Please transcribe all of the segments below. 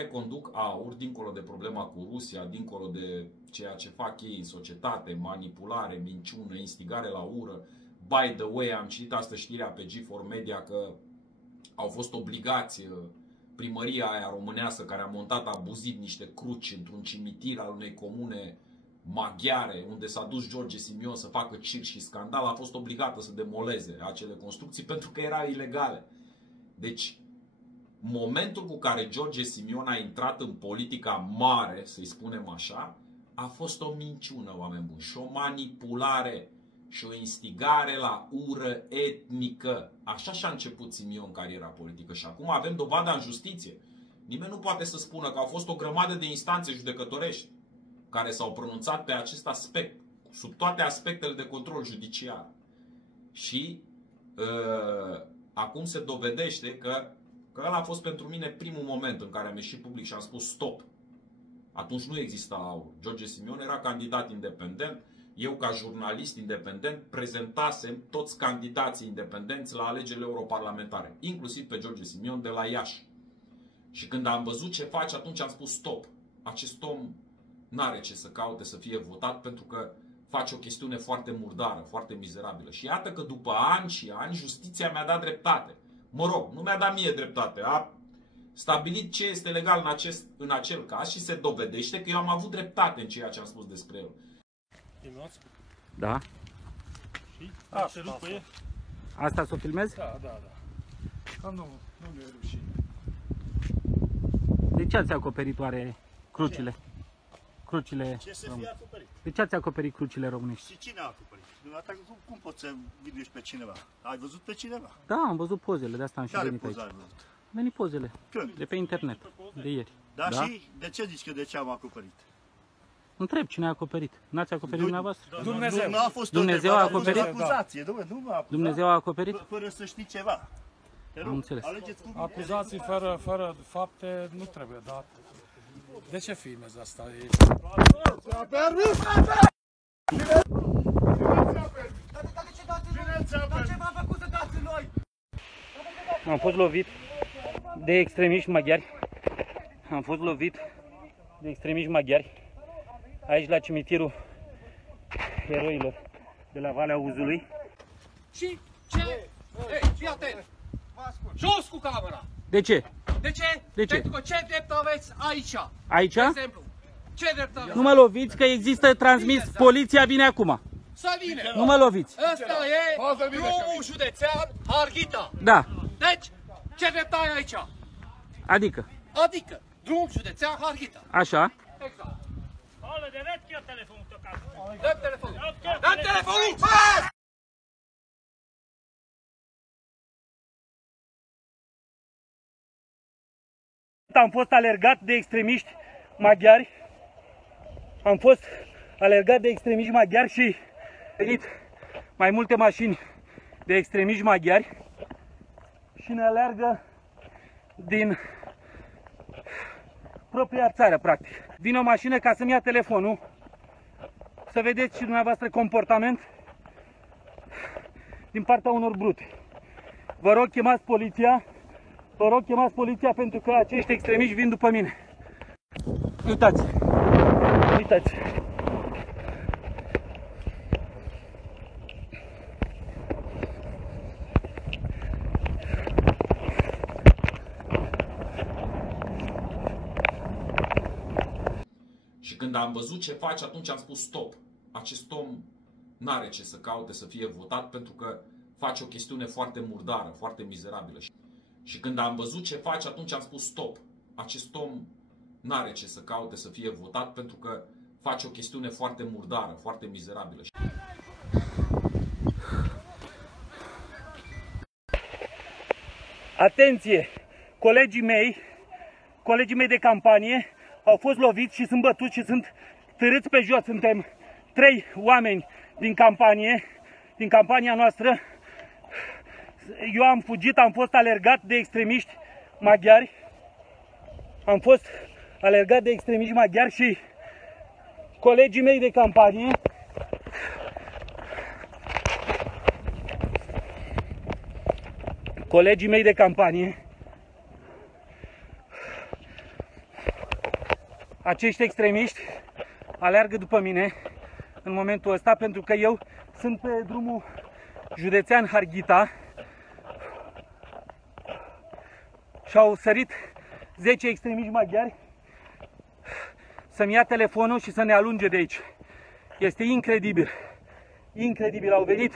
care conduc AUR, dincolo de problema cu Rusia, dincolo de ceea ce fac ei în societate, manipulare, minciună, instigare la ură. By the way, am citit astăzi știrea pe G4 Media că au fost obligați primăria aia românească, care a montat abuziv niște cruci într-un cimitir al unei comune maghiare, unde s-a dus George Simion să facă circ și scandal, a fost obligată să demoleze acele construcții pentru că erau ilegale. Deci, momentul cu care George Simion a intrat în politica mare, să-i spunem așa, a fost o minciună, oameni buni, și o manipulare și o instigare la ură etnică. Așa și-a început Simion cariera politică și acum avem dovada în justiție. Nimeni nu poate să spună că au fost o grămadă de instanțe judecătorești care s-au pronunțat pe acest aspect, sub toate aspectele de control judiciar. Și acum se dovedește că ăla a fost pentru mine primul moment în care am ieșit public și am spus stop. Atunci nu exista AUR. George Simion era candidat independent. Eu, ca jurnalist independent, prezentasem toți candidații independenți la alegerile europarlamentare, inclusiv pe George Simion de la Iași. Și când am văzut ce face, atunci am spus stop. Acest om n-are ce să caute să fie votat pentru că face o chestiune foarte murdară, foarte mizerabilă. Și iată că după ani și ani, justiția mi-a dat dreptate. Mă rog, nu mi-a dat mie dreptate. A stabilit ce este legal în acel caz și se dovedește că eu am avut dreptate în ceea ce am spus despre el. Da. Și? Asta să o filmezi? Da. Dar nu mi-e rușine. De ce ați acoperit oare crucile? Crucile. Ce să fie acoperit? De ce ați acoperit crucile românești? Și cine a acoperit? Dumneata, cum poți să videoși pe cineva? Ai văzut pe cineva? Da, am văzut pozele, de asta am și Care venit aici. poze ai văzut? Am venit pozele. Când? De pe internet, de ieri. Da, Da? și de ce zici că de ce am acoperit? Întreb cine a acoperit. N-ați acoperit dumneavoastră? Dumnezeu. Nu a fost Dumnezeu a acoperit? acuzație, nu m-a acuzat. Dumnezeu a acoperit? Fără să știi ceva. Te Am rog, înțeles. alegeți cum Acuzații fără fapte nu trebuie dat. De ce filmezi asta? Am fost lovit de extremiști maghiari. Am fost lovit de extremiști maghiari aici la cimitirul eroilor de la Valea Uzului. Și ce? Ei, fii atent! Jos cu camera! De ce? De ce? De ce? Pentru că ce drept aveți aici? Aici? De exemplu, ce drept aveți? Nu mă loviți că există transmis, poliția vine acum. Să vină! Nu mă loviți. Ăsta e drumul județean Harghita. Da, Deci, ce drept ai aici? adică, Adică, drum județean Harghita. așa. Exact. Allora, dai telefonul tău acasă. Dă telefonul! Dă telefonul! Am fost alergat de extremiști maghiari. Am fost alergat de extremiști maghiari și venit mai multe mașini de extremiști maghiari și ne alergă din propria țară, practic. Vine o mașină ca să-mi ia telefonul. Să vedeți și dumneavoastră comportament din partea unor brute. Vă rog, chemați poliția. Vă rog, chemați poliția pentru că acești extremiști vin după mine. Uitați! Uitați! Și când am văzut ce face, atunci am spus stop. Acest om n-are ce să caute să fie votat pentru că face o chestiune foarte murdară, foarte mizerabilă. Și când am văzut ce face, atunci am spus stop. Acest om n-are ce să caute să fie votat pentru că face o chestiune foarte murdară, foarte mizerabilă. Atenție! Colegii mei de campanie au fost loviți și sunt bătuți și sunt târâți pe jos. Suntem 3 oameni din campania noastră. Eu am fugit, am fost alergat de extremiști maghiari. Am fost alergat de extremiști maghiari și colegii mei de campanie acești extremiști aleargă după mine în momentul ăsta, pentru că eu sunt pe drumul județean Harghita și au sărit 10 extremiști maghiari să-mi ia telefonul și să ne alunge de aici. Este incredibil. Incredibil. Au venit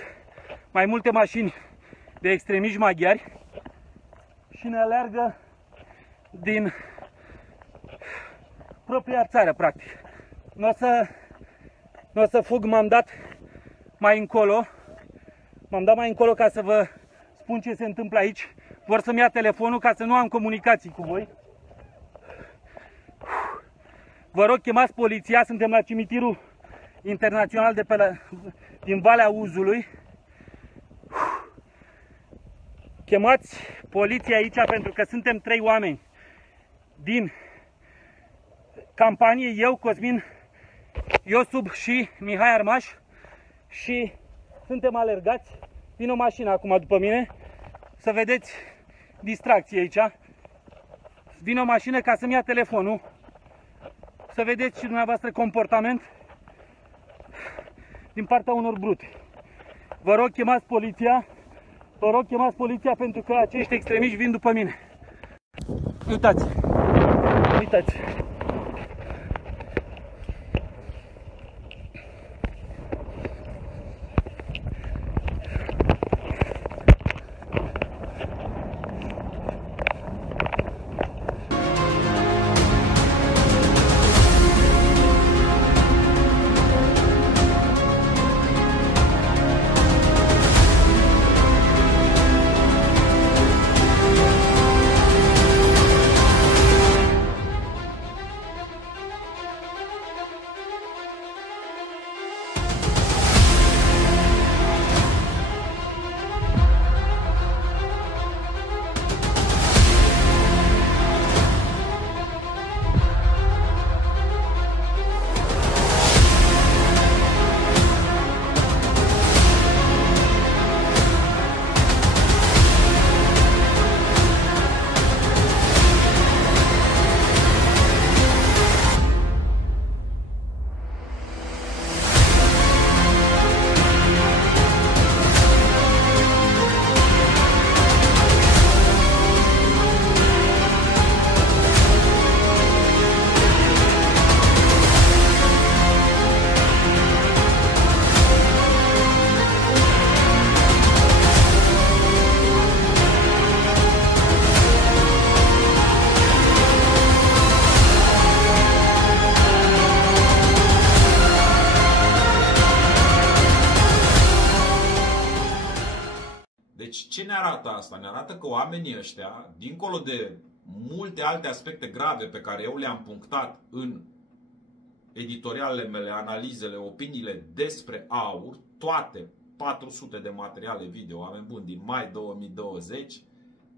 mai multe mașini de extremiști maghiari și ne aleargă din propria țară, practic. Nu o să fug, m-am dat mai încolo. M-am dat mai încolo ca să vă spun ce se întâmplă aici. Vor să-mi ia telefonul ca să nu am comunicații cu voi. Vă rog, chemați poliția, suntem la cimitirul internațional din Valea Uzului. Chemați poliția aici pentru că suntem 3 oameni din campanie, eu, Cosmin Iosub și Mihai Armaș, și suntem alergați. Vine o mașină acum după mine, să vedeți distracție aici. Vine o mașină ca să-mi ia telefonul, să vedeți și dumneavoastră comportament din partea unor brute. Vă rog, chemați poliția. Vă rog, chemați poliția pentru că acești extremiști vin după mine. Uitați! Uitați! Ce ne arată asta? Ne arată că oamenii ăștia, dincolo de multe alte aspecte grave pe care eu le-am punctat în editorialele mele, analizele, opiniile despre AUR, toate 400 de materiale video, oameni buni, din mai 2020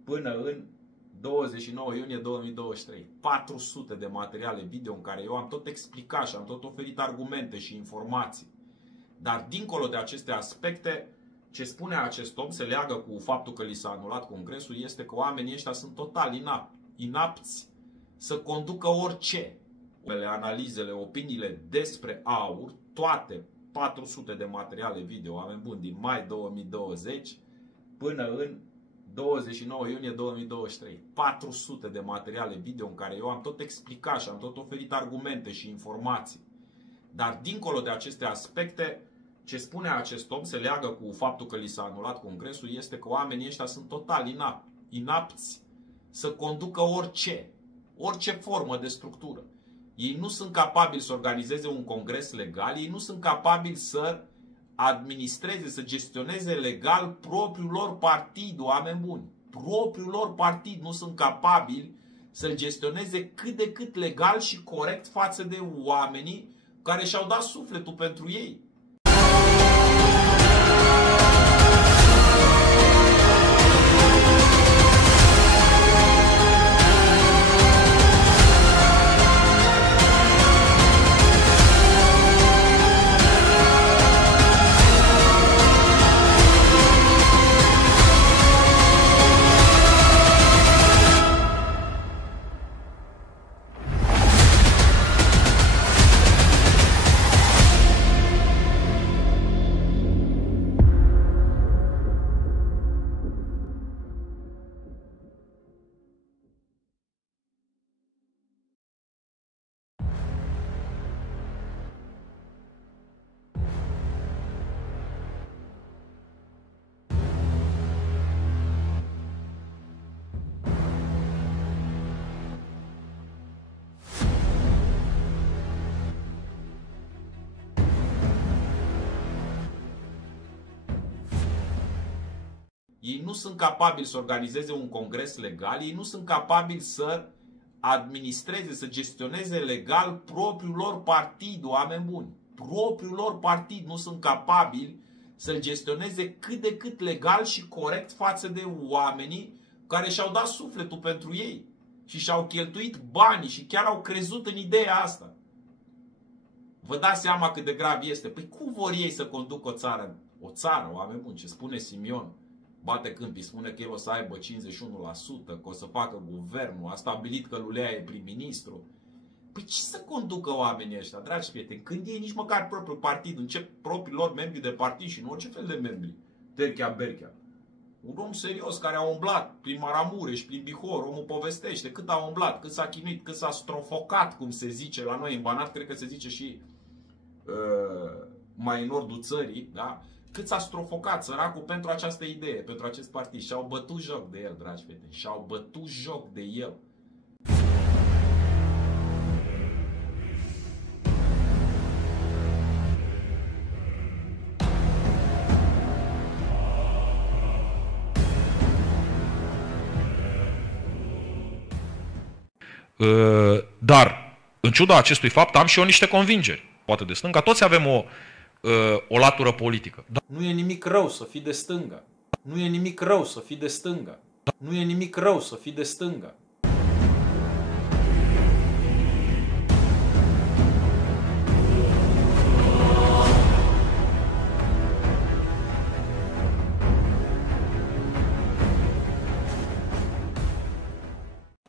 până în 29 iunie 2023. 400 de materiale video în care eu am tot explicat și am tot oferit argumente și informații. Dar dincolo de aceste aspecte, ce spune acest om se leagă cu faptul că li s-a anulat congresul, este că oamenii ăștia sunt total inapți să conducă orice. Analizele, opiniile despre AUR, toate 400 de materiale video, oameni buni, din mai 2020 până în 29 iunie 2023. 400 de materiale video în care eu am tot explicat și am tot oferit argumente și informații. Dar dincolo de aceste aspecte, ce spune acest om se leagă cu faptul că li s-a anulat congresul, este că oamenii ăștia sunt total inapți să conducă orice formă de structură. Ei nu sunt capabili să organizeze un congres legal, ei nu sunt capabili să administreze, să gestioneze legal propriul lor partid, oameni buni. Propriul lor partid nu sunt capabili să-l gestioneze cât de cât legal și corect față de oamenii care și-au dat sufletul pentru ei. Ei nu sunt capabili să organizeze un congres legal, ei nu sunt capabili să administreze, să gestioneze legal propriul lor partid, oameni buni. Propriul lor partid nu sunt capabili să-l gestioneze cât de cât legal și corect față de oamenii care și-au dat sufletul pentru ei și și-au cheltuit banii și chiar au crezut în ideea asta. Vă dați seama cât de grav este? Păi cum vor ei să conducă o țară? O țară, oameni buni, ce spune Simion. Bate câmpii, spune că el o să aibă 51%, că o să facă guvernul, a stabilit că Lulea e prim-ministru. Păi ce să conducă oamenii ăștia, dragi prieteni, când ei nici măcar propriul partid, încep propriul lor membri de partid și nu orice fel de membri. Terchea Berchea. Un om serios care a umblat prin Maramureș, prin Bihor, omul povestește cât a umblat, cât s-a chinuit, cât s-a strofocat, cum se zice la noi în Banat, cred că se zice și mai în nordul țării, da? Cât s-a strofocat săracul pentru această idee, pentru acest partid. Și-au bătut joc de el, dragi prieteni, și-au bătut joc de el. Dar, în ciuda acestui fapt, am și eu niște convingeri. Poate de stânga, toți avem o latură politică. Nu e nimic rău să fii de stânga. Nu e nimic rău să fii de stânga. Nu e nimic rău să fii de stânga.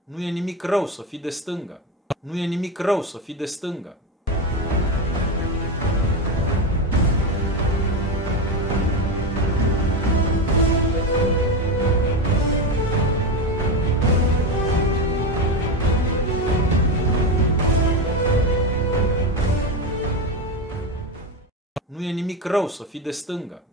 Nu e nimic rău să fii de stânga. Nu e nimic rău să fii de stânga. Nu e nimic rău să fii de stânga.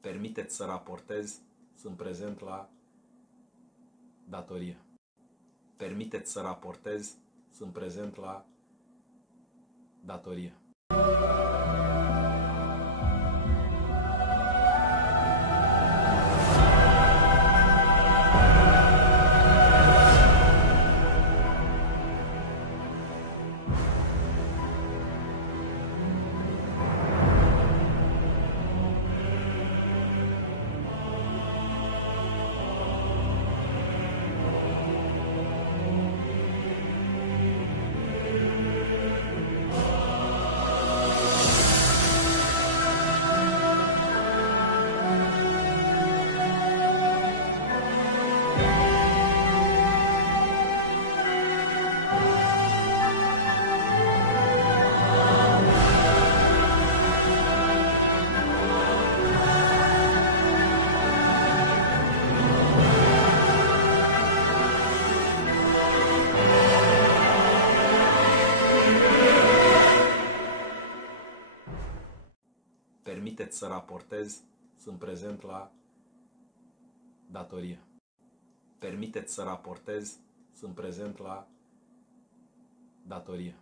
Permiteți să raportez, sunt prezent la datorie. Permiteți să raportez, sunt prezent la datorie. Permiteți să raportez, sunt prezent la datorie. Permiteți să raportez, sunt prezent la datorie.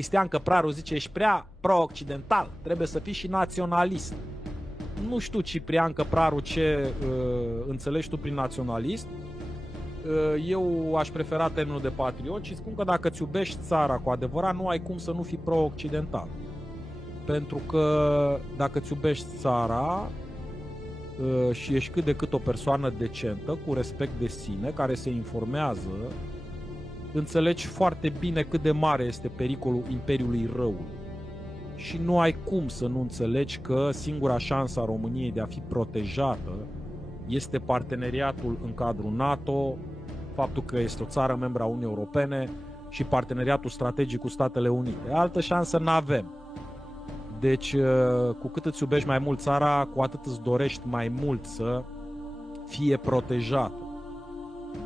Cristian Căpraru zice, ești prea pro-occidental, trebuie să fii și naționalist. Nu știu, Ciprian Căpraru, ce înțelegi tu prin naționalist. Eu aș prefera termenul de patriot și spun că dacă îți iubești țara cu adevărat, nu ai cum să nu fii pro-occidental. Pentru că dacă îți iubești țara și ești cât de cât o persoană decentă, cu respect de sine, care se informează, înțelegi foarte bine cât de mare este pericolul Imperiului Răului. Și nu ai cum să nu înțelegi că singura șansă a României de a fi protejată este parteneriatul în cadrul NATO, faptul că este o țară membră a Uniunii Europene și parteneriatul strategic cu Statele Unite. Altă șansă n-avem. Deci, cu cât îți iubești mai mult țara, cu atât îți dorești mai mult să fie protejată.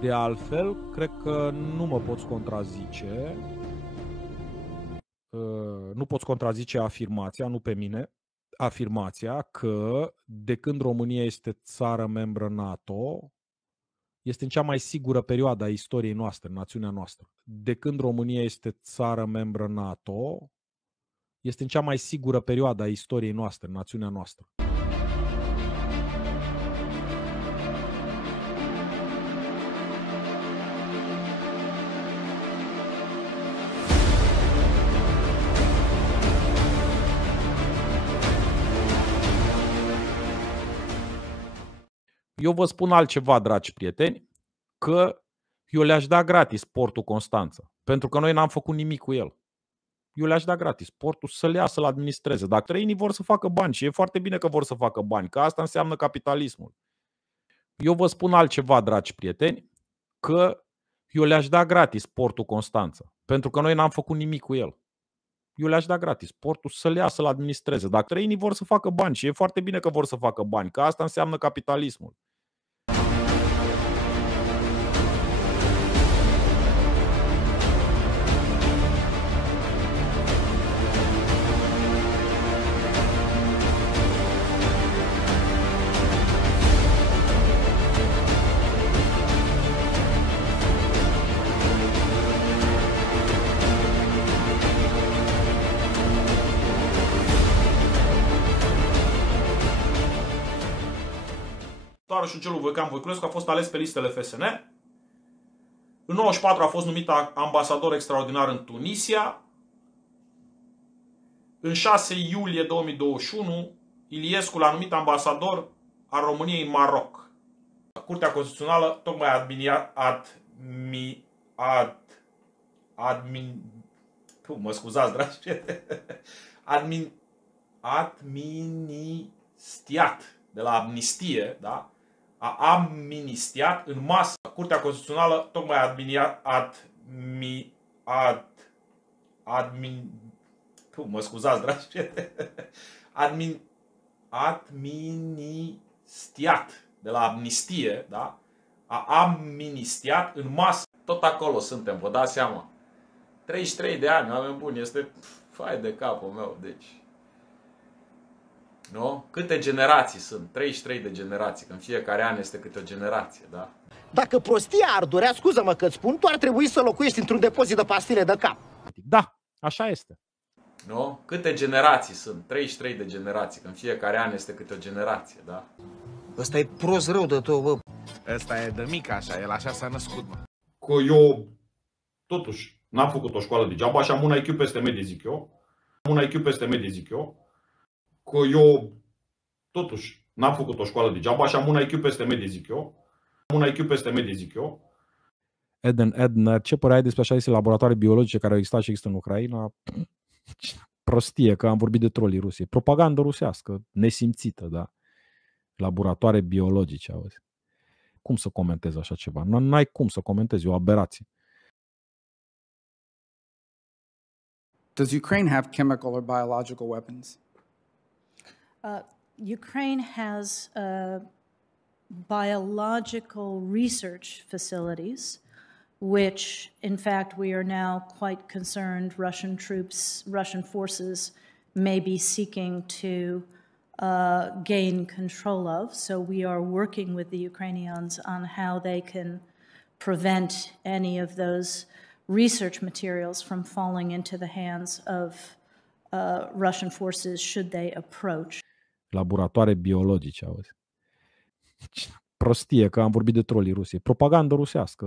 De altfel, cred că nu mă poți contrazice. Nu poți contrazice afirmația, nu pe mine, afirmația că de când România este țară membră NATO, este în cea mai sigură perioadă a istoriei noastre, națiunea noastră. De când România este țară membră NATO, este în cea mai sigură perioadă a istoriei noastre, națiunea noastră. Eu vă spun altceva, dragi prieteni, că eu le-aș da gratis Portul Constanța, pentru că noi n-am făcut nimic cu el. Eu le-aș da gratis portul să-l ia, să-l administreze. Dacă străinii vor să facă bani și e foarte bine că vor să facă bani, că asta înseamnă capitalismul. Eu vă spun altceva, dragi prieteni, că eu le-aș da gratis Portul Constanța, pentru că noi n-am făcut nimic cu el. Eu le-aș da gratis portul să-l ia, să-l administreze. Dacă străinii vor să facă bani și e foarte bine că vor să facă bani, că asta înseamnă capitalismul. Șucelul Voican Voiculescu a fost ales pe listele FSN. În 94 a fost numit ambasador extraordinar în Tunisia. În 6 iulie 2021, Iliescu l-a numit ambasador al României în Maroc. Curtea Constituțională tocmai administiat de la amnistie, da? A amnistiat în masă. Curtea Constituțională tocmai administiat de la amnistie, da? A amnistiat în masă. Tot acolo suntem, vă dați seama. 33 de ani, oameni buni, este fai de capul meu, deci. Nu? Câte generații sunt? 33 de generații, că în fiecare an este câte o generație, da? Dacă prostia ar durea, scuză-mă că-ți spun, tu ar trebui să locuiești într-un depozit de pastile de cap. Da, așa este. Nu? Câte generații sunt? 33 de generații, că în fiecare an este câte o generație, da? Ăsta e prost rău de tot, bă. Ăsta e de mic așa, el așa s-a născut, mă. Că eu, totuși, n-am făcut o școală degeaba și am un IQ peste medie, zic eu. Am un IQ peste medie, zic eu. Că eu, totuși, n-am făcut o școală degeaba și am un IQ peste medie, zic eu. Am un IQ peste medie, zic eu. Edner, ce părere ai despre așa zise laboratoare biologice care au existat și există în Ucraina? Prostie, că am vorbit de trolii Rusiei. Propagandă rusească, nesimțită, da? Laboratoare biologice, auzi. Cum să comentezi așa ceva? N-ai cum să comentezi, e o aberație. Does Ukraine have chemical or biological weapons? Ukraine has biological research facilities, which, in fact, we are now quite concerned Russian forces may be seeking to gain control of. So we are working with the Ukrainians on how they can prevent any of those research materials from falling into the hands of Russian forces should they approach. Laboratoare biologice, auzi. Prostie că am vorbit de trolii Rusiei. Propagandă rusească.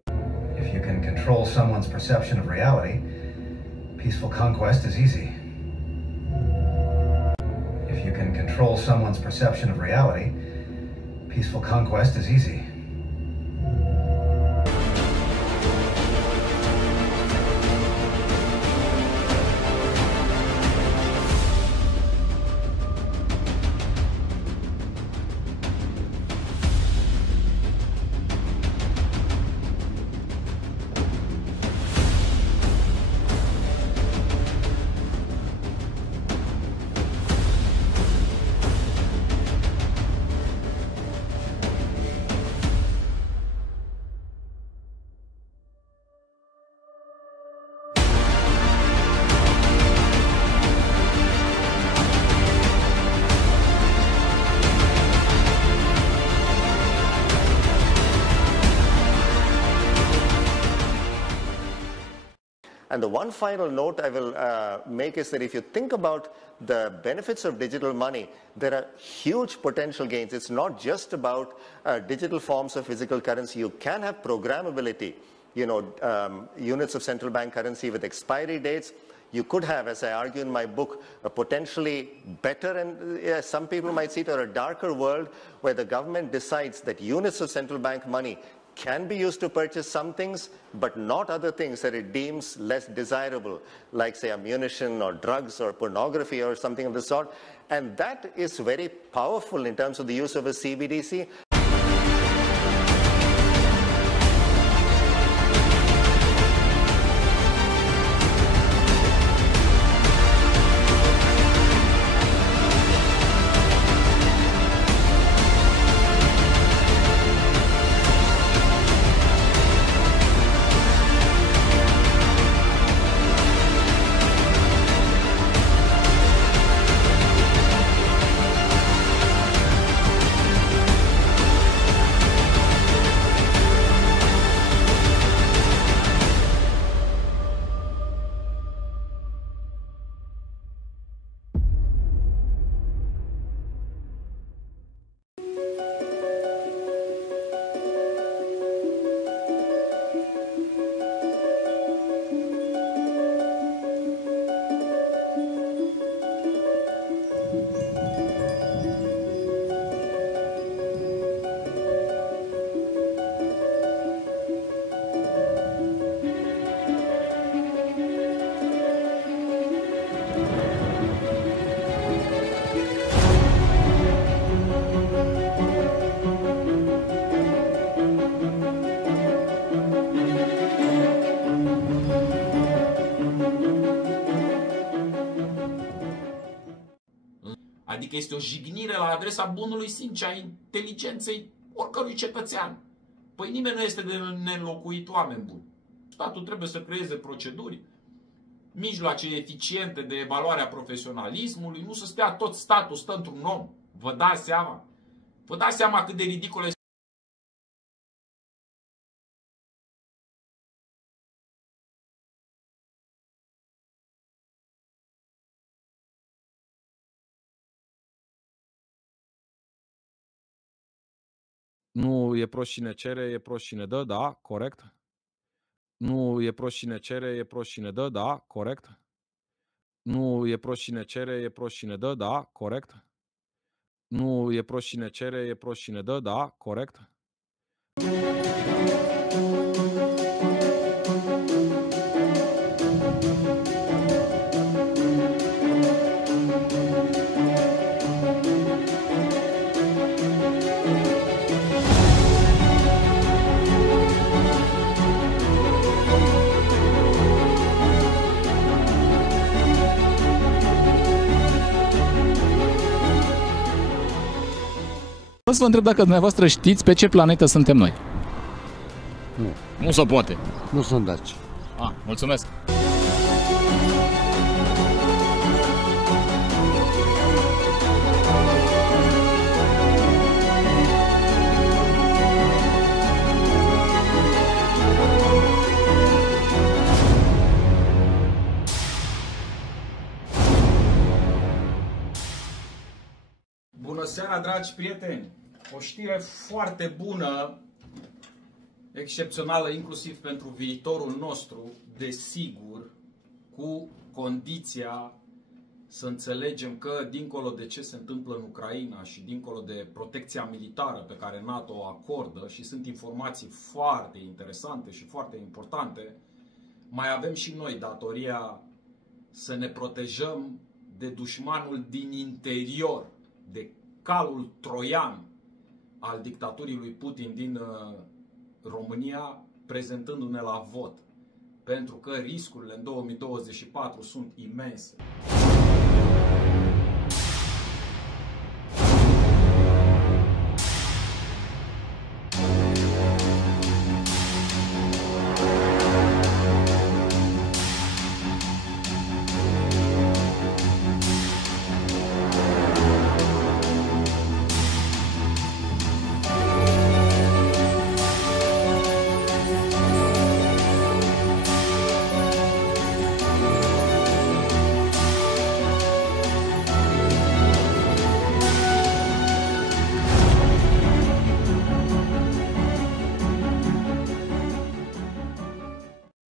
If you can control someone's perception of reality, peaceful conquest is easy. If you can control someone's perception of reality, peaceful conquest is easy. And the one final note I will make is that if you think about the benefits of digital money, there are huge potential gains. It's not just about digital forms of physical currency. You can have programmability, units of central bank currency with expiry dates. You could have, as I argue in my book, a potentially better and some people might see it, or a darker world where the government decides that units of central bank money can be used to purchase some things, but not other things that it deems less desirable, like, say, ammunition or drugs or pornography or something of the sort. And that is very powerful in terms of the use of a CBDC. Adică este o jignire la adresa bunului simț, a inteligenței oricărui cetățean. Păi nimeni nu este de neînlocuit, oameni buni. Statul trebuie să creeze proceduri, mijloace eficiente de evaluare a profesionalismului, nu să stea tot statul, stă într-un om. Vă dați seama? Vă dați seama cât de ridicol este? Nu e prost cine cere, e prost cine dă, da, corect. Nu e prost cine cere, e prost cine dă, da, corect. Nu e prost cine cere, e prost cine dă, da, corect. Nu e prost cine cere, e prost cine dă, da, corect. Vreau să vă întreb dacă dumneavoastră știți pe ce planetă suntem noi. Nu. Nu se poate. Nu sunt daci. Mulțumesc. seara, dragi prieteni! O știre foarte bună, excepțională inclusiv pentru viitorul nostru, desigur, cu condiția să înțelegem că, dincolo de ce se întâmplă în Ucraina și dincolo de protecția militară pe care NATO o acordă, și sunt informații foarte interesante și foarte importante, mai avem și noi datoria să ne protejăm de dușmanul din interior, de calul troian al dictaturii lui Putin din România, prezentându-ne la vot. Pentru că riscurile în 2024 sunt imense.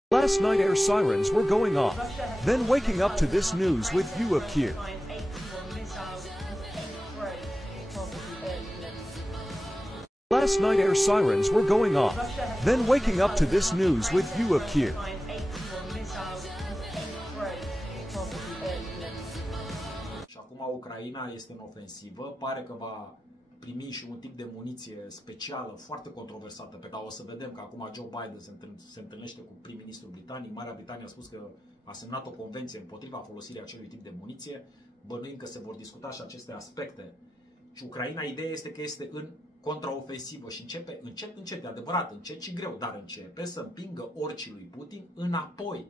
Last night air sirens were going off, then waking up to this news with view of Kiev. Last night air sirens were going off, then waking up to this news with view of Kiev. Și acum Ucraina este în ofensivă, pare că va primi și un tip de muniție specială, foarte controversată, pe care o să vedem că acum Joe Biden se întâlnește cu prim-ministrul britanic. Marea Britanie a spus că a semnat o convenție împotriva folosirii acelui tip de muniție. Bănuim că se vor discuta și aceste aspecte. Și Ucraina, ideea este că este în contraofensivă și începe încet, de adevărat, încet și greu, dar începe să împingă orcii lui Putin înapoi,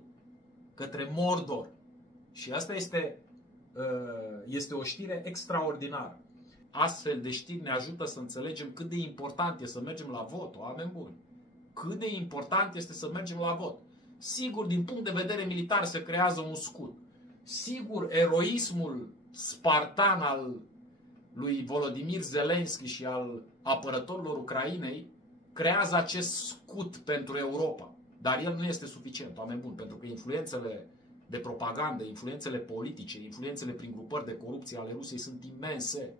către Mordor. Și asta este o știre extraordinară. Astfel de știri ne ajută să înțelegem cât de important este să mergem la vot, oameni buni. Cât de important este să mergem la vot. Sigur, din punct de vedere militar se creează un scut. Sigur, eroismul spartan al lui Volodymyr Zelensky și al apărătorilor Ucrainei creează acest scut pentru Europa. Dar el nu este suficient, oameni buni, pentru că influențele de propagandă, influențele politice, influențele prin grupări de corupție ale Rusiei sunt imense.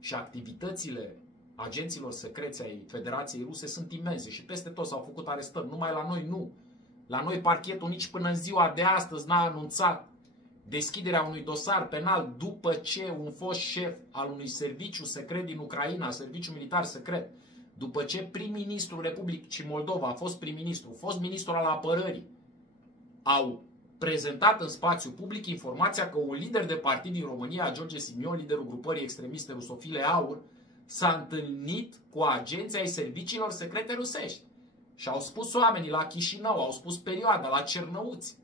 Și activitățile agenților secreți ai Federației Ruse sunt imense și peste tot s-au făcut arestări. Numai la noi nu. La noi parchetul nici până în ziua de astăzi n-a anunțat deschiderea unui dosar penal după ce un fost șef al unui serviciu secret din Ucraina, serviciu militar secret, după ce prim-ministrul Republicii Moldova a fost prim-ministru, fost ministru al apărării, au prezentat în spațiu public informația că un lider de partid din România, George Simion, liderul grupării extremiste rusofile AUR, s-a întâlnit cu agenții ai serviciilor secrete rusești. Și au spus oamenii la Chișinău, au spus perioada, la Cernăuți.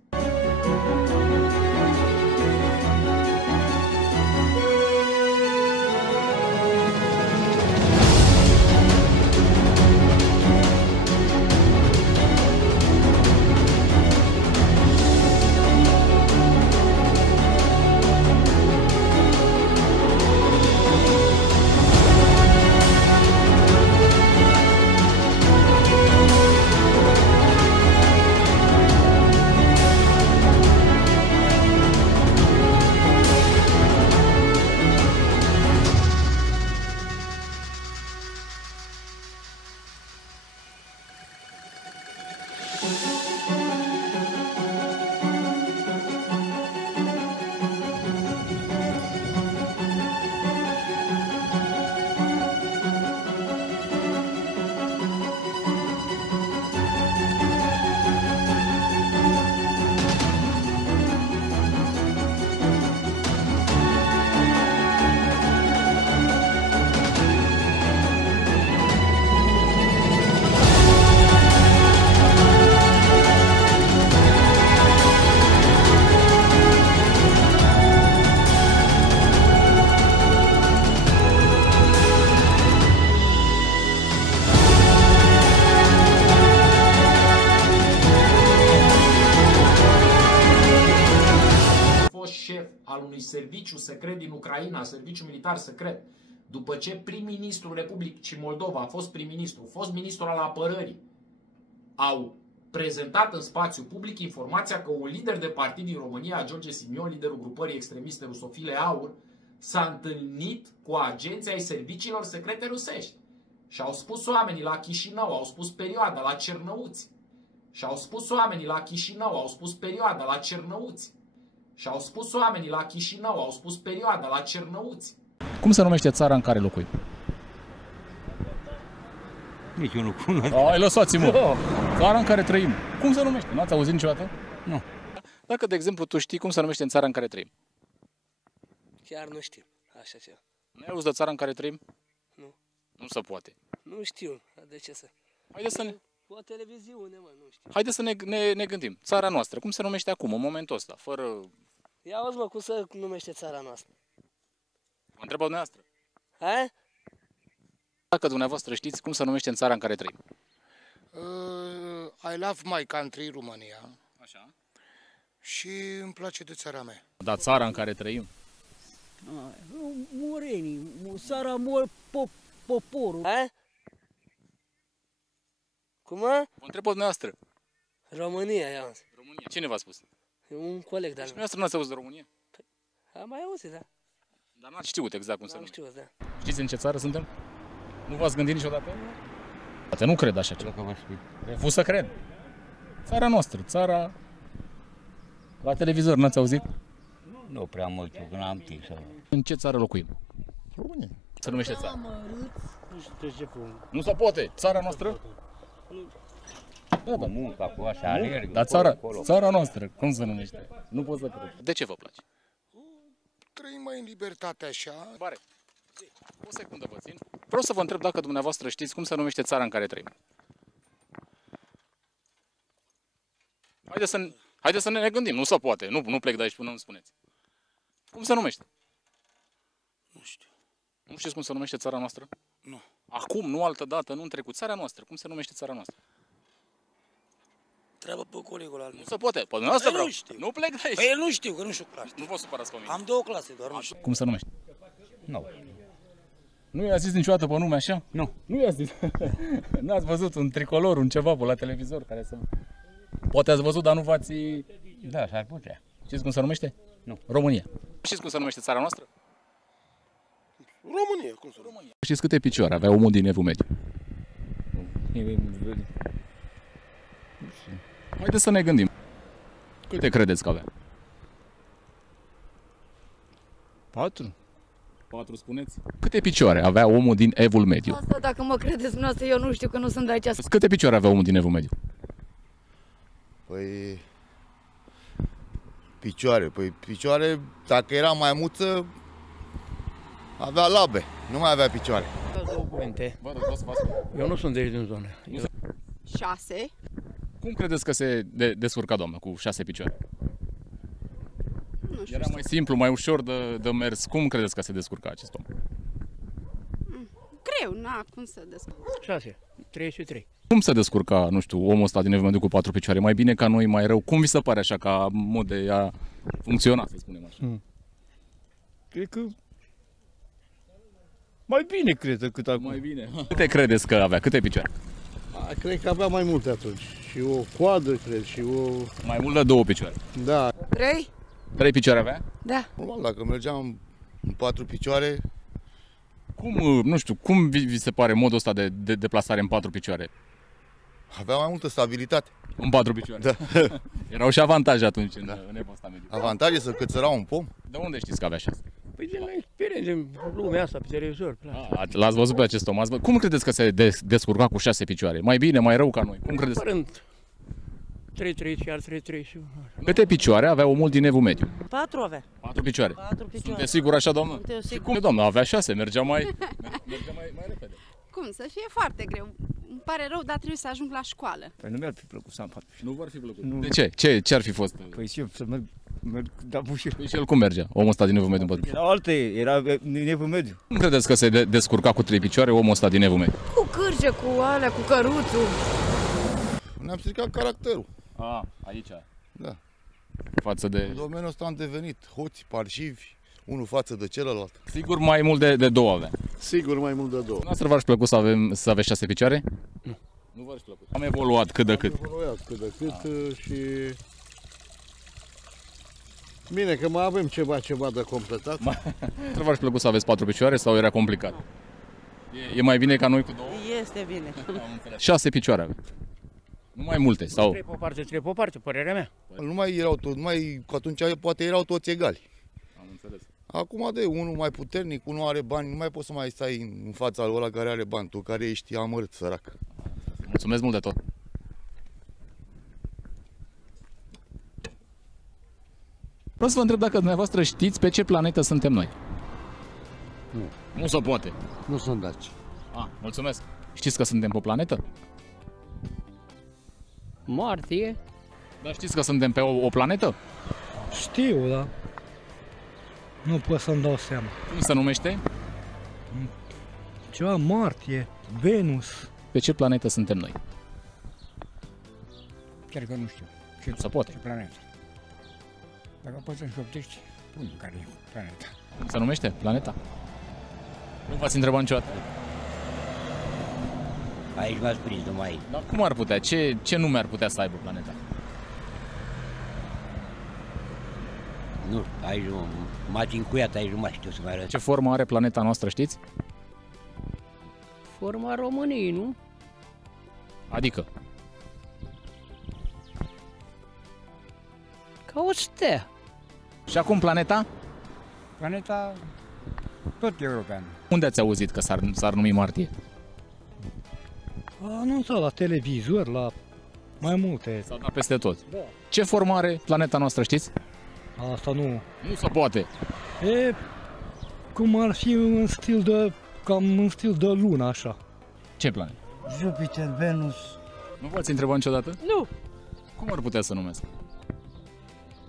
serviciu secret din Ucraina, serviciu militar secret, după ce prim-ministrul Republicii Moldova a fost prim-ministru, fost ministru al apărării, au prezentat în spațiu public informația că un lider de partid din România, George Simion, liderul grupării extremiste rusofile AUR, s-a întâlnit cu agenții ai serviciilor secrete rusești. Și au spus oamenii la Chișinău, au spus perioada la Cernăuți. Și au spus oamenii la Chișinău, au spus perioada la Cernăuți. Și au spus oamenii la Chișinău, au spus perioada la Cernăuți. Cum se numește țara în care locuim? Nici eu nu cunosc. Ai, lăsați-mă! Țara în care trăim. Cum se numește? Nu ați auzit niciodată? Nu. Dacă, de exemplu, tu știi cum se numește în țara în care trăim. Chiar nu știu așa ceva. Nu ai auzit de țara în care trăim? Nu. Nu se poate. Nu știu. De ce să... Haideți să ne... Cu o televiziune, mă, nu știu. Haideți să ne gândim. Țara noastră, cum se numește acum, în momentul ăsta, fără... Ia auzi, mă, cum se numește țara noastră? Vă întreb dumneavoastră. Ha? Dacă dumneavoastră știți cum se numește în țara în care trăim. I love my country, România. Așa. Și îmi place de țara mea. Dar țara în care trăim? Murenii, țara poporul. Ha? Cum, mă? Vă întreb pe dumneavoastră. România, ia auzi. România. Cine v-a spus? E un coleg de-al meu. Dumneavoastră nu ați auzit de România? Am mai auzit, da. Dar n-ați știut exact cum se numește. Știu, da. Știți în ce țară suntem? Nu v-ați gândit niciodată? Poate nu cred așa ceva. Refuz să cred. Țara noastră, țara... La televizor, n-ați auzit? Nu prea mult, că n-am timp să... În ce țară locuim? România. Se numește țara. Nu știu de ce pun. Nu se poate. Țara noastră? Da, da. Munca cu așa, alerg. Dar țara noastră, cum se numește? Nu pot să cred. De ce vă place? Trăim mai în libertate așa. Bare. O secundă vă țin. Vreau să vă întreb dacă dumneavoastră știți cum se numește țara în care trăim. Haideți să ne gândim. Nu se poate. Nu plec de aici până nu spuneți. Cum se numește? Nu știu. Nu știți cum se numește țara noastră? Nu. Acum, nu altă dată, nu în trecut. Țara noastră. Cum se numește țara noastră? Treabă pe colegul al meu. Nu se poate. Păi dumneavoastră vreau. Nu știu. Nu plec de aici. Păi el nu știu, că nu știu clase. Nu vă supărați pe mine. Am 2 clase doar, nu știu. Cum se numește? Nu. Nu i-a zis niciodată pe nume așa? Nu. Nu i-a zis. N-ați văzut un tricolor, un ceva pe la televizor care să... Poate ați văzut, dar nu v-ați... Da, s-ar putea. Știți cum se numește? Nu. România. Știți cum se numește țara noastră? România, cum să România? Știți câte picioare avea omul din Evul Mediu? Haideți să ne gândim. Câte credeți că avea? 4. 4 spuneți? Câte picioare avea omul din Evul Mediu? Asta dacă mă credeți dumneavoastră, eu nu știu, că nu sunt de aici. Câte picioare avea omul din Evul Mediu? Păi... Picioare, dacă era maimuță, avea labe, nu mai avea picioare. Documente. Eu nu sunt de aici din zonă. 6. Cum credeți că se descurca doamna cu 6 picioare? Nu știu. Era mai simplu, mai ușor de mers. Cum credeți că se descurca acest om? Greu, cum să descurca. 6. 33. Cum se descurca, nu știu, omul ăsta din Evul Mediu cu 4 picioare? Mai bine ca noi, mai rău? Cum vi se pare așa, ca mod de a funcționa, să spunem așa? Cred că... Mai bine, cred, decât acum. Mai bine. Câte credeți că avea? Câte picioare? Cred că avea mai multe atunci. Și o coadă, cred, și o... Mai mult de 2 picioare. Da. 3? 3 picioare avea? Da. Normal, dacă mergeam în 4 picioare... Cum, nu știu, cum vi se pare modul ăsta de deplasare în 4 picioare? Avea mai multă stabilitate. În 4 picioare? Da. Erau și avantaje atunci în eposta mediu. Avantaje să cățăra un pom? De unde știți că avea 6? Păi din experiență, în lumea asta, pe televizor. L-ați văzut pe acest om? Cum credeți că se descurca cu 6 picioare? Mai bine, mai rău ca noi? Cum credeți? Părând 3-3, chiar 3-3 și... Câte picioare avea omul din Evul Mediu? 4 avea. 4 picioare. 4 picioare. Sunteți sigur așa, doamnă? Sunt sigur. Cum, doamnă, avea 6, mergea mai repede. Cum? Să fie foarte greu. Îmi pare rău, dar trebuie să ajung la școală. Păi nu mi-ar fi plăcut să am 4 picioare. Nu v-ar fi plăcut? Nu. De ce? Ce ar fi fost? Păi și eu să merg da bușire. Păi și el cum mergea, omul ăsta din Evul Mediu? Era alte, era din Evul Mediu. Cum credeți că se descurca cu 3 picioare omul ăsta din Evul Mediu? Cu cârge, cu alea, cu căruțul. Ne-am stricat caracterul. Aici. Da. Față de... În domeniul ăsta am devenit hoți, parșivi, unul față de celălalt. Sigur mai mult de două avea. Sigur mai mult de două. Noastră v-ar plăcut să aveți 6 picioare? Nu. Nu v-ar plăcut. Am evoluat cât de cât. Am evoluat cât de cât și... Bine că mai avem ceva de completat. Nu v-ar plăcut să aveți 4 picioare sau era complicat? E mai bine ca noi cu 2? Este bine. 6 picioare avem. Nu mai multe sau... Trebuie pe o parte, părerea mea. Nu mai erau toți, că atunci poate erau toți egali. Am înțeles. Acum de unul mai puternic, unul are bani, nu mai poți să mai stai în fața lui ăla care are bani, tu care ești amărât, sărac. Mulțumesc mult de tot. Vreau să vă întreb dacă dumneavoastră știți pe ce planetă suntem noi. Nu. Nu se poate. Nu sunt daci. Mulțumesc. Știți că suntem pe o planetă? Marte. Dar știți că suntem pe o planetă? Știu, da. Nu pot să-mi dau seama. Cum se numește? Ceva Marte, Venus. Pe ce planetă suntem noi? Chiar că nu știu. Nu se poate. Ce planetă? Dacă poți să-mi șoptești, spune care e planeta. Cum se numește planeta? Nu v-ați întrebat niciodată? Aici m-ați prins, nu mai... Dar cum ar putea? Ce nume ar putea să aibă planeta? Nu, aici m-ați încuiat, aici nu mai știu să mai arăt. Ce formă are planeta noastră, știți? Forma României, nu? Adică? Ca o stea. Și acum planeta? Planeta tot european. Unde ați auzit că s-ar numi Martie? Anunțat la televizor, la mai multe. S-a dat peste tot. Da. Ce formă are planeta noastră, știți? Asta nu. Nu se poate. E cum ar fi cam în stil de lună, așa. Ce planetă? Jupiter, Venus. Nu v-ați întrebat niciodată? Nu. Cum ar putea să numesc?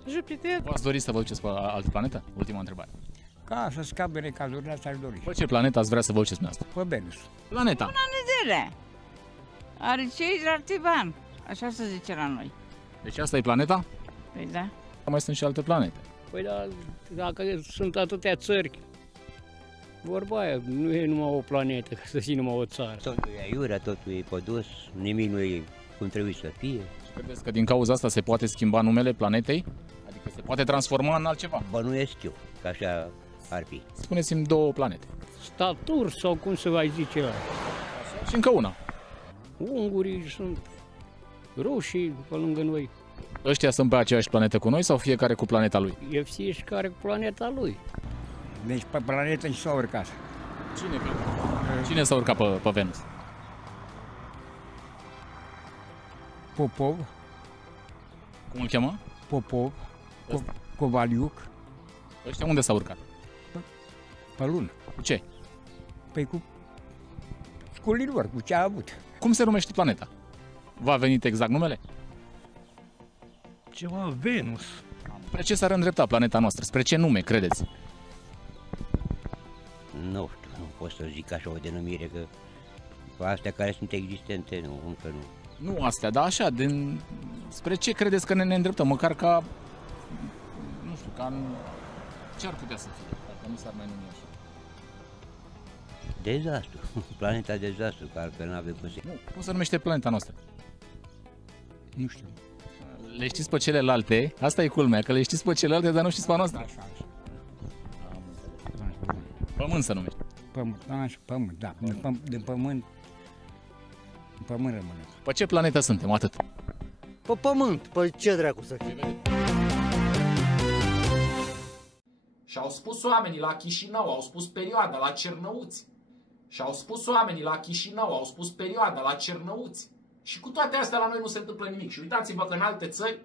Jupiter. V-ați dori să vă duceți pe altă planetă? Ultima întrebare. Ca să scape de cazurile astea, aș dori. Pe ce planetă ați vrea să vă duceți dumneavoastră? Pe Venus. Planeta. Bună zile! Aricei Rartivan, așa se zice la noi. Deci asta e planeta? Păi da. Mai sunt și alte planete. Păi da, dacă sunt atâtea țări, vorba aia, nu e numai o planetă, să fie numai o țară. Totul e aiurea, totul e pădus, nimic nu e cum trebuie să fie. Și credeți că din cauza asta se poate schimba numele planetei? Adică se poate transforma în altceva? Bănuiesc eu, că așa ar fi. Spuneți-mi două planete. Statur sau cum se va zice ăla. Și încă una. Ungurii sunt rușii pe lângă noi. Ăștia sunt pe aceeași planetă cu noi sau fiecare cu planeta lui? E fiecare cu planeta lui. Deci pe planetă și s-a urcat. Cine s-a urcat pe Venus? Popov. Cum îl cheamă? Popov. Covaliuc. Ăștia unde s-au urcat? Pe lună. Cu ce? Păi cu sculilor, cu ce a avut. Cum se numește planeta? V-a venit exact numele? Ceva Venus. Spre ce s-ar îndrepta planeta noastră? Spre ce nume, credeți? Nu știu, nu pot să zic așa o denumire, că astea care sunt existente, nu, încă nu. Nu astea, dar așa, spre ce credeți că ne îndreptăm? Măcar ca, nu știu, ca ce ar putea să fie, dacă nu s-ar mai numi așa? Dezastru, planeta dezastru, că altfel n-avem cum să... Nu, cum se numește planeta noastră? Nu știu. Le știți pe celelalte, asta e culmea, că le știți pe celelalte, dar nu știți pe a noastră. Așa. Pământ se numește. Pământ, da. De pământ, pământ rămâne. Pe ce planetă suntem, atât? Pe pământ, pe ce dracu să fie? Și au spus oamenii la Chișinău, au spus perioada la Cernăuți. Și au spus oamenii la Chișinău, au spus perioada la Cernăuți. Și cu toate astea la noi nu se întâmplă nimic. Și uitați-vă că în alte țări,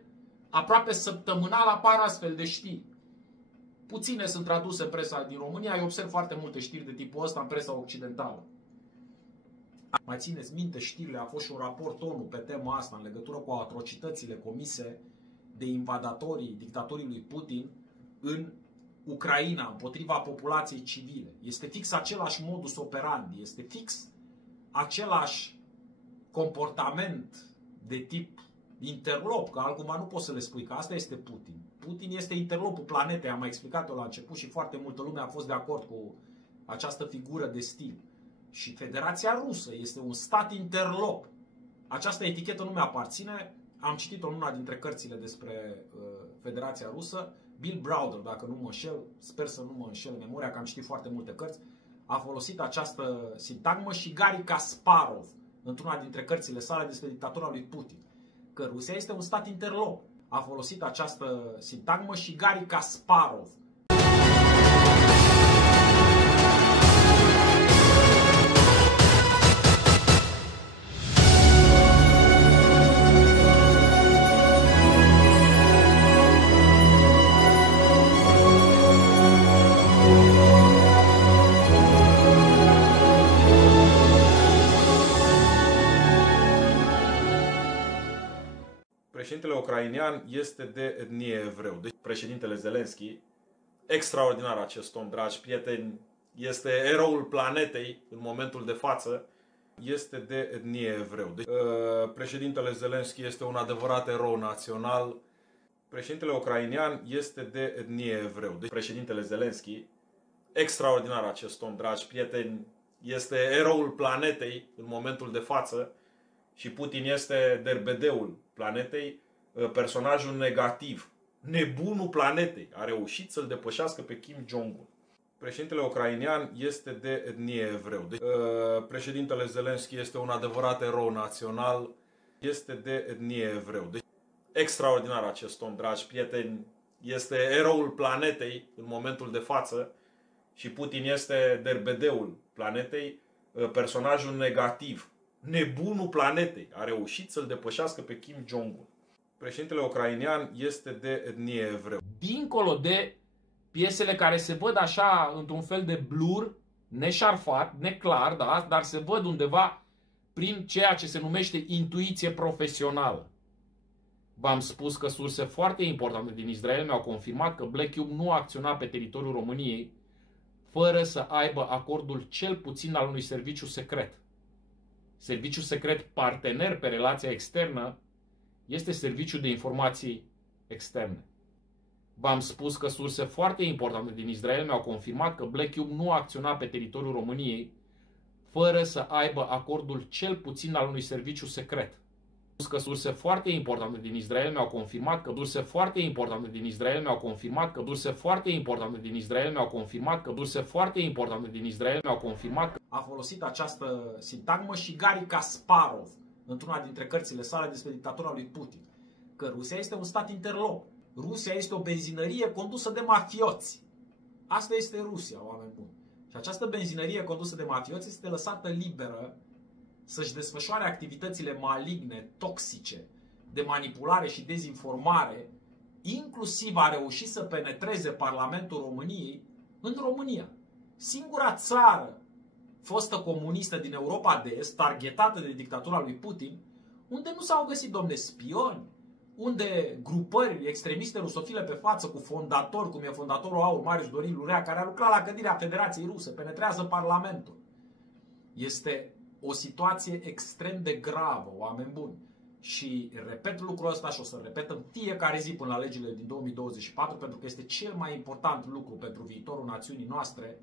aproape săptămânal apar astfel de știri. Puține sunt traduse în presa din România, eu observ foarte multe știri de tipul ăsta în presa occidentală. Mai țineți minte știrile, a fost și un raport ONU pe tema asta în legătură cu atrocitățile comise de invadatorii dictatorii lui Putin în Ucraina, împotriva populației civile. Este fix același modus operandi, este fix același comportament de tip interlop, că altcumva nu poți să le spui, că asta este Putin. Putin este interlopul planetei, am mai explicat-o la început și foarte multă lume a fost de acord cu această figură de stil. Și Federația Rusă este un stat interlop. Această etichetă nu mi-aparține, am citit-o în una dintre cărțile despre Federația Rusă. Bill Browder, dacă nu mă înșel, sper să nu mă înșel în memoria, că am citit foarte multe cărți, a folosit această sintagmă, și Garry Kasparov, într-una dintre cărțile sale despre dictatura lui Putin, că Rusia este un stat interlop. A folosit această sintagmă și Garry Kasparov. Președintele ucrainean este de etnie evreu. Deci președintele Zelensky, extraordinar acest om, dragi prieteni, este eroul planetei în momentul de față, este de etnie evreu. Deci, președintele Zelensky este un adevărat erou național. Președintele ucrainean este de etnie evreu. Deci președintele Zelensky, extraordinar acest om, dragi prieteni, este eroul planetei în momentul de față. Și Putin este derbedeul planetei, personajul negativ, nebunul planetei. A reușit să-l depășească pe Kim Jong-un. Președintele ucrainean este de etnie evreu. Deci, președintele Zelensky este un adevărat erou național, este de etnie evreu. Deci, extraordinar acest om, dragi prieteni, este eroul planetei în momentul de față. Și Putin este derbedeul planetei, personajul negativ, nebunul planetei. A reușit să-l depășească pe Kim Jong-un. Președintele ucrainean este de etnie evreu. Dincolo de piesele care se văd așa într-un fel de blur, neșarfat, neclar, da? Dar se văd undeva prin ceea ce se numește intuiție profesională. V-am spus că surse foarte importante din Israel mi-au confirmat că Black Cube nu a acționat pe teritoriul României fără să aibă acordul cel puțin al unui serviciu secret. Serviciul secret partener pe relația externă este Serviciul de Informații Externe. V-am spus că surse foarte importante din Israel mi-au confirmat că Black Cube nu a acționat pe teritoriul României fără să aibă acordul cel puțin al unui serviciu secret. Că surse foarte importante din Israel mi-au confirmat că surse foarte importante din Israel mi-au confirmat că surse foarte importante din Israel mi-au confirmat că surse foarte importante din Israel mi-au confirmat că a folosit această sintagmă și Garry Kasparov într-una dintre cărțile sale despre dictatura lui Putin, că Rusia este un stat interlop. Rusia este o benzinărie condusă de mafioți. Asta este Rusia, oameni buni. Și această benzinărie condusă de mafioți este lăsată liberă să-și desfășoare activitățile maligne, toxice, de manipulare și dezinformare, inclusiv a reușit să penetreze Parlamentul României în România. Singura țară fostă comunistă din Europa de Est, targetată de dictatura lui Putin, unde nu s-au găsit, domne, spioni, unde grupări extremiste rusofile pe față cu fondatori, cum e fondatorul AUR, Marius Dorin Lurea, care a lucrat la clădirea Federației Ruse, penetrează Parlamentul. Este o situație extrem de gravă, oameni buni. Și repet lucrul ăsta și o să-l repet în fiecare zi până la legile din 2024, pentru că este cel mai important lucru pentru viitorul națiunii noastre.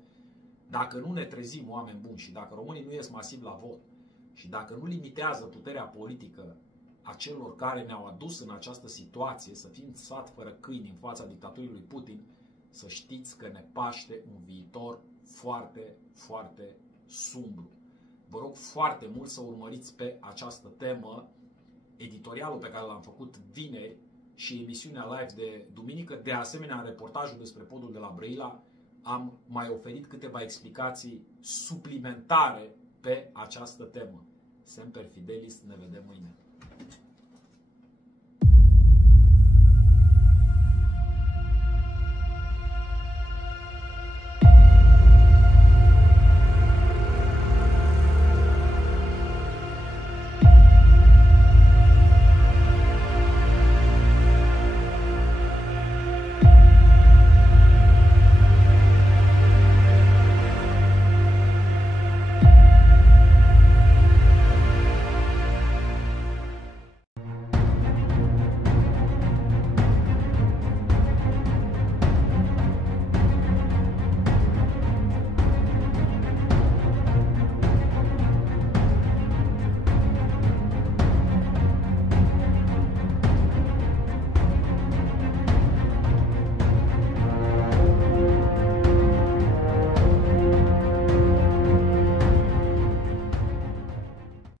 Dacă nu ne trezim, oameni buni, și dacă românii nu ies masiv la vot, și dacă nu limitează puterea politică a celor care ne-au adus în această situație, să fim sat fără câini în fața dictaturii lui Putin, să știți că ne paște un viitor foarte, foarte sumbru. Vă rog foarte mult să urmăriți pe această temă editorialul pe care l-am făcut vineri și emisiunea live de duminică. De asemenea, în reportajul despre podul de la Brăila am mai oferit câteva explicații suplimentare pe această temă. Semper Fidelis, ne vedem mâine.